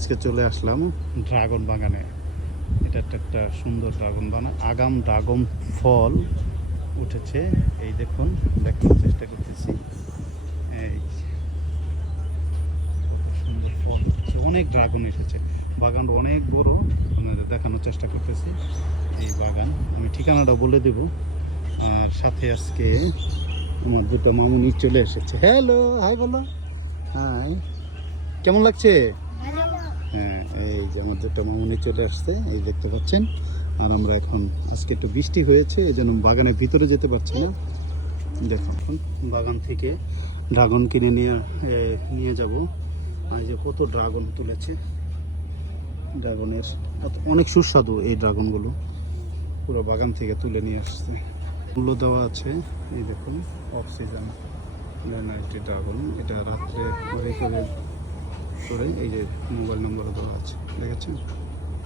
আজকে চলে আসলাম ড্রাগন বাগানে। এটা একটা সুন্দর ড্রাগন বাগান, আগাম ড্রাগন ফল উঠেছে। এই দেখুন, দেখানোর চেষ্টা করতেছি। এই কত সুন্দর ফল উঠেছে, অনেক ড্রাগন এসেছে। বাগানটা অনেক বড়, আপনাদের দেখানোর চেষ্টা করতেছি। এই বাগান আমি ঠিকানাটা বলে দেব। আর সাথে আজকে আমার দুটো মামুনি চলে এসেছে। হ্যালো, হাই বলো। হাই, কেমন লাগছে? হ্যাঁ, এই যে আমার দুটো মামুনি চলে আসছে, এই দেখতে পাচ্ছেন। আর আমরা এখন, আজকে একটু বৃষ্টি হয়েছে, এই জন্য বাগানের ভিতরে যেতে পারছি না। দেখুন, বাগান থেকে ড্রাগন কিনে নিয়ে যাব। আর যে কত ড্রাগন তুলেছে, ড্রাগনের অনেক সুস্বাদু এই ড্রাগনগুলো, পুরো বাগান থেকে তুলে নিয়ে আসছে। মূল্য দেওয়া আছে, এই দেখুন, অক্সিজেন ড্রাগন। এটা রাত্রে করে এই যে মোবাইল নম্বরও দেওয়া আছে, দেখেছেন।